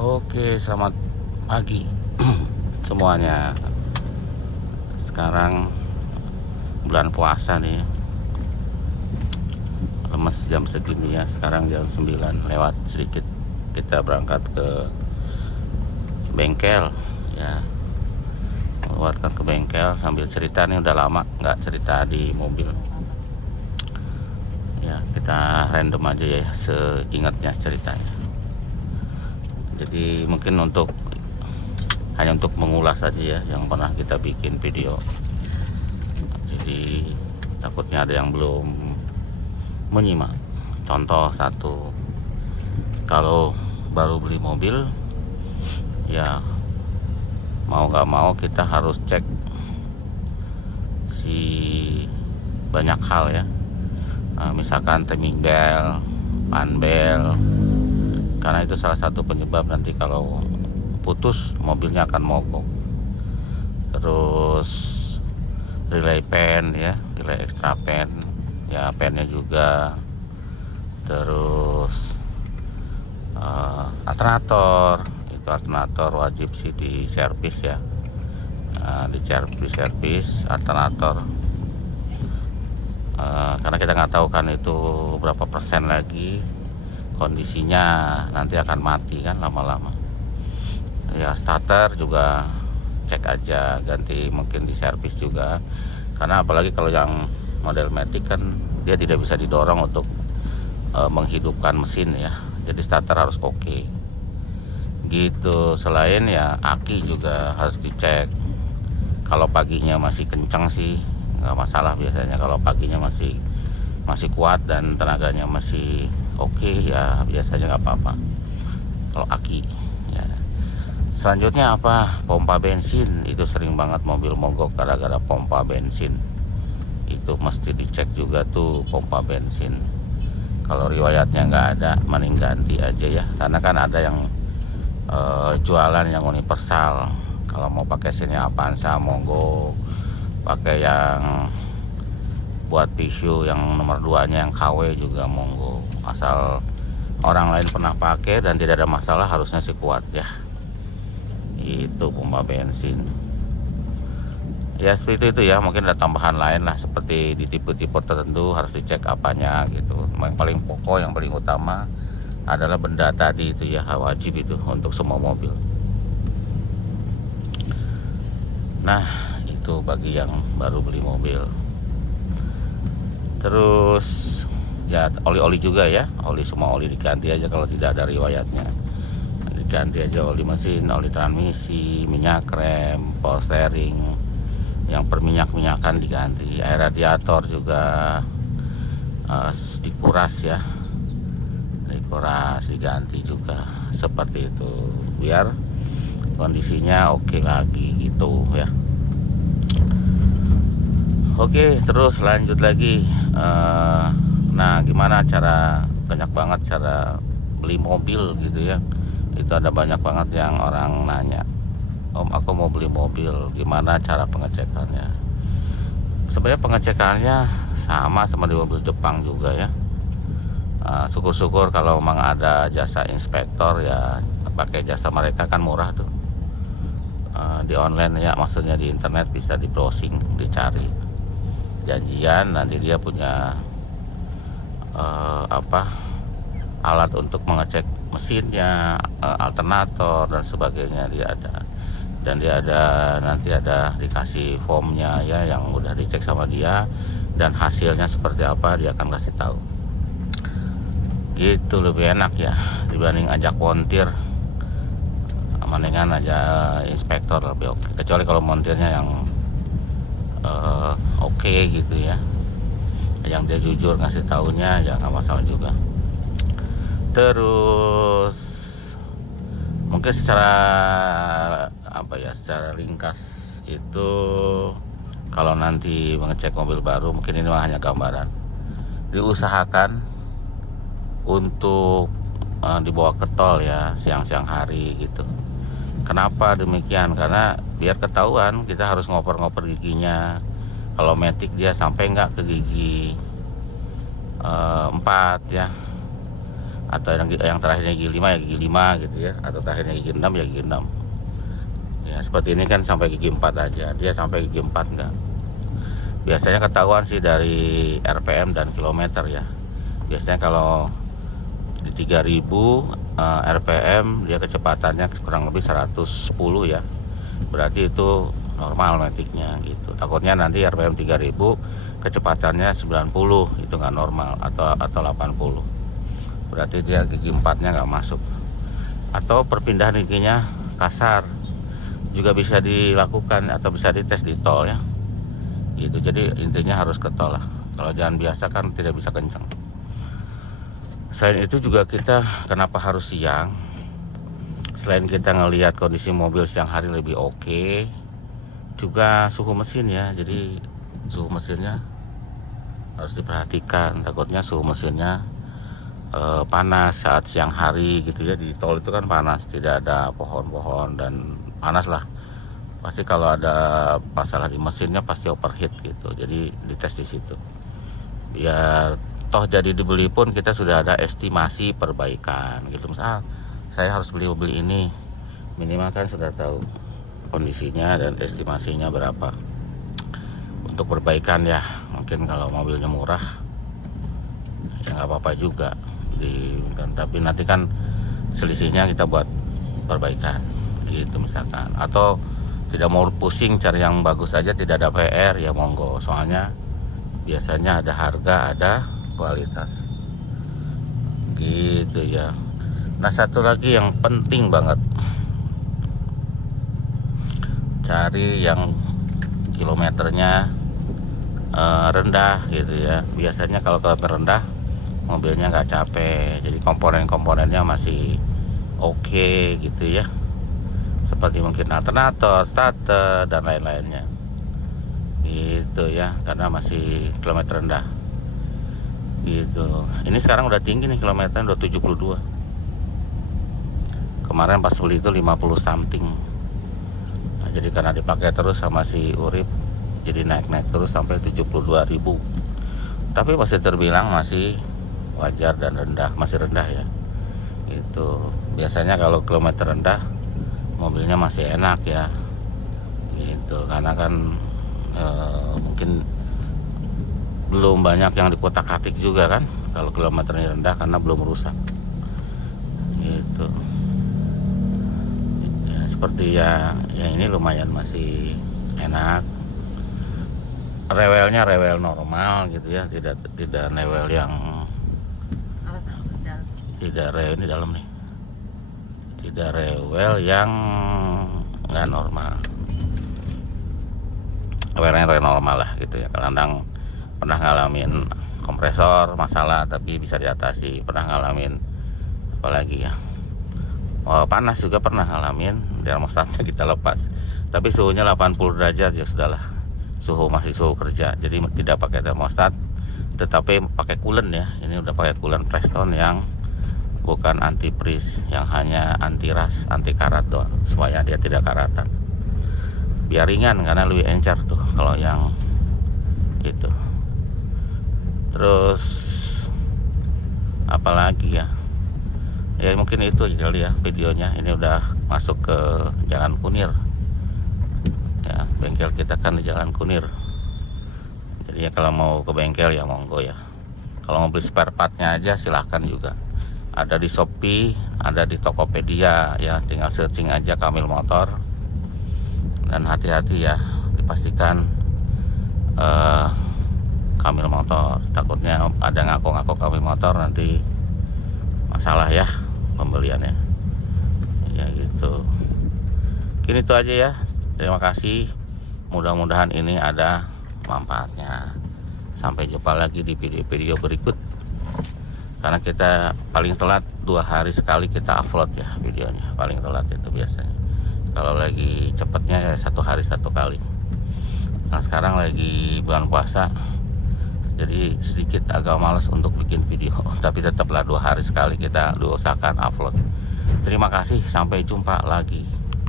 Oke, selamat pagi semuanya. Sekarang bulan puasa nih, lemes jam segini ya. Sekarang jam 9 lewat sedikit. Kita berangkat ke bengkel ya. Melewatkan ke bengkel sambil cerita nih, udah lama nggak cerita di mobil. Ya, kita random aja ya, seingatnya ceritanya. Jadi mungkin hanya untuk mengulas aja ya yang pernah kita bikin video. Jadi takutnya ada yang belum menyimak. Contoh satu, kalau baru beli mobil ya mau nggak mau kita harus cek si banyak hal ya. Misalkan timing bell, pan bell, karena itu salah satu penyebab nanti kalau putus mobilnya akan mogok. Terus relay pen ya, relay extra pen ya, pennya juga. Terus alternator, itu alternator wajib sih di servis ya. Di servis alternator, karena kita nggak tahu kan itu berapa persen lagi kondisinya nanti akan mati kan lama-lama ya. Starter juga cek aja, ganti mungkin di servis juga, karena apalagi kalau yang model Matic kan dia tidak bisa didorong untuk menghidupkan mesin ya, jadi starter harus oke gitu. Selain ya aki juga harus dicek. Kalau paginya masih kencang sih nggak masalah biasanya. Kalau paginya masih kuat dan tenaganya masih oke ya, biasanya nggak apa-apa kalau aki ya. Selanjutnya apa? Pompa bensin. Itu sering banget mobil mogok gara-gara pompa bensin. Itu mesti dicek juga tuh pompa bensin. Kalau riwayatnya nggak ada, mending ganti aja ya, karena kan ada yang jualan yang universal. Kalau mau pakai mesinnya Avanza monggo, pakai yang buat PSU yang nomor 2 nya yang KW juga monggo, asal orang lain pernah pakai dan tidak ada masalah, harusnya sih kuat ya. Itu pompa bensin ya, seperti itu ya. Mungkin ada tambahan lain lah, seperti di tipe-tipe tertentu harus dicek apanya gitu. Yang paling pokok, yang paling utama adalah benda tadi itu ya, wajib itu untuk semua mobil. Nah itu bagi yang baru beli mobil. Terus ya oli-oli juga ya, semua oli diganti aja kalau tidak ada riwayatnya. Diganti aja oli mesin, oli transmisi, minyak rem, power steering, yang perminyak-minyakan diganti. Air radiator juga dikuras ya, diganti juga, seperti itu biar kondisinya oke lagi gitu ya. Oke, terus lanjut lagi. Nah gimana cara, banyak banget cara beli mobil gitu ya. Itu ada banyak banget yang orang nanya, Om aku mau beli mobil, gimana cara pengecekannya? Sebenarnya pengecekannya sama di mobil Jepang juga ya. Syukur-syukur kalau memang ada jasa inspektor ya, pakai jasa mereka kan murah tuh. Di online ya, maksudnya di internet bisa di browsing, dicari janjian, nanti dia punya alat untuk mengecek mesinnya, alternator dan sebagainya dia ada. Dan nanti ada dikasih formnya ya, yang udah dicek sama dia, dan hasilnya seperti apa dia akan kasih tahu. Gitu lebih enak ya dibanding ajak montir. Mendingan aja inspektor lebih oke, kecuali kalau montirnya yang oke gitu ya, yang dia jujur ngasih taunya ya nggak masalah juga. Terus mungkin secara secara ringkas itu, kalau nanti mengecek mobil baru, mungkin ini hanya gambaran, diusahakan untuk dibawa ke tol ya siang-siang hari gitu. Kenapa demikian? Karena biar ketahuan, kita harus ngoper-ngoper giginya. Kalau Matic dia sampai nggak ke gigi 4 ya, atau yang terakhirnya gigi 5 ya gigi 5 gitu ya, atau terakhirnya gigi 6 ya gigi 6 ya. Seperti ini kan sampai gigi 4 aja, dia sampai gigi 4 enggak. Biasanya ketahuan sih dari RPM dan kilometer ya. Biasanya kalau di 3000 RPM dia kecepatannya kurang lebih 110 ya, berarti itu normal maticnya gitu. Takutnya nanti RPM 3000 kecepatannya 90, itu nggak normal, atau 80, berarti dia gigi 4-nya nggak masuk. Atau perpindahan giginya kasar juga bisa dilakukan atau bisa dites di tol ya gitu. Jadi intinya harus ke tol lah, kalau jalan biasa kan tidak bisa kenceng. Selain itu juga kita kenapa harus siang, selain kita ngelihat kondisi mobil siang hari lebih oke, juga suhu mesin ya. Jadi suhu mesinnya harus diperhatikan, takutnya suhu mesinnya panas saat siang hari gitu ya. Di tol itu kan panas, tidak ada pohon-pohon dan panas lah. Pasti kalau ada masalah di mesinnya pasti overheat gitu. Jadi dites di situ. Biar toh jadi dibeli pun kita sudah ada estimasi perbaikan gitu. Misal saya harus beli mobil ini, minimal kan sudah tahu kondisinya dan estimasinya berapa untuk perbaikan ya. Mungkin kalau mobilnya murah ya nggak apa-apa juga tapi nanti kan selisihnya kita buat perbaikan gitu misalkan. Atau tidak mau pusing cari yang bagus aja, tidak ada PR ya monggo, soalnya biasanya ada harga ada kualitas gitu ya. Nah satu lagi yang penting banget, cari yang kilometernya rendah gitu ya. Biasanya kalau kilometer rendah mobilnya nggak capek, jadi komponen-komponennya masih oke gitu ya, seperti mungkin alternator, starter dan lain-lainnya gitu ya, karena masih kilometer rendah gitu. Ini sekarang udah tinggi nih, kilometernya udah 72. Kemarin pas beli itu 50 something. Nah, jadi karena dipakai terus sama si Urip, jadi naik-naik terus sampai 72.000. Tapi masih terbilang masih wajar dan rendah, masih rendah ya. Itu biasanya kalau kilometer rendah mobilnya masih enak ya. Gitu, karena kan mungkin belum banyak yang dikotak-atik juga kan kalau kilometernya rendah, karena belum rusak. Gitu. Ya, seperti ya ini lumayan masih enak. Rewelnya rewel normal gitu ya, tidak rewel yang ini dalam nih, tidak rewel yang nggak normal, rewel normal lah gitu ya. Kadang pernah ngalamin kompresor masalah tapi bisa diatasi, pernah ngalamin apalagi ya, panas juga pernah ngalamin, termostatnya kita lepas tapi suhunya 80 derajat ya sudahlah, masih suhu kerja, jadi tidak pakai termostat tetapi pakai coolant ya. Ini udah pakai coolant Preston yang bukan anti freeze, yang hanya anti ras, anti karat doang, supaya dia tidak karatan, biar ringan karena lebih encer tuh kalau yang itu. Terus apalagi ya, mungkin itu kali ya videonya. Ini udah masuk ke Jalan Kunir ya, bengkel kita kan di Jalan Kunir. Jadi ya kalau mau ke bengkel ya monggo ya. Kalau mau beli spare partnya aja silahkan juga, ada di Shopee, ada di Tokopedia ya, tinggal searching aja Kamil Motor. Dan hati-hati ya, dipastikan Kamil Motor, takutnya ada ngaku-ngaku Kamil Motor nanti masalah ya pembeliannya ya gitu. Mungkin itu aja ya, terima kasih, mudah-mudahan ini ada manfaatnya. Sampai jumpa lagi di video-video berikut, karena kita paling telat 2 hari sekali kita upload ya videonya, paling telat itu biasanya. Kalau lagi cepetnya ya 1 hari 1 kali. Nah sekarang lagi bulan puasa, jadi sedikit agak males untuk bikin video, tapi tetaplah 2 hari sekali kita usahakan upload. Terima kasih, sampai jumpa lagi.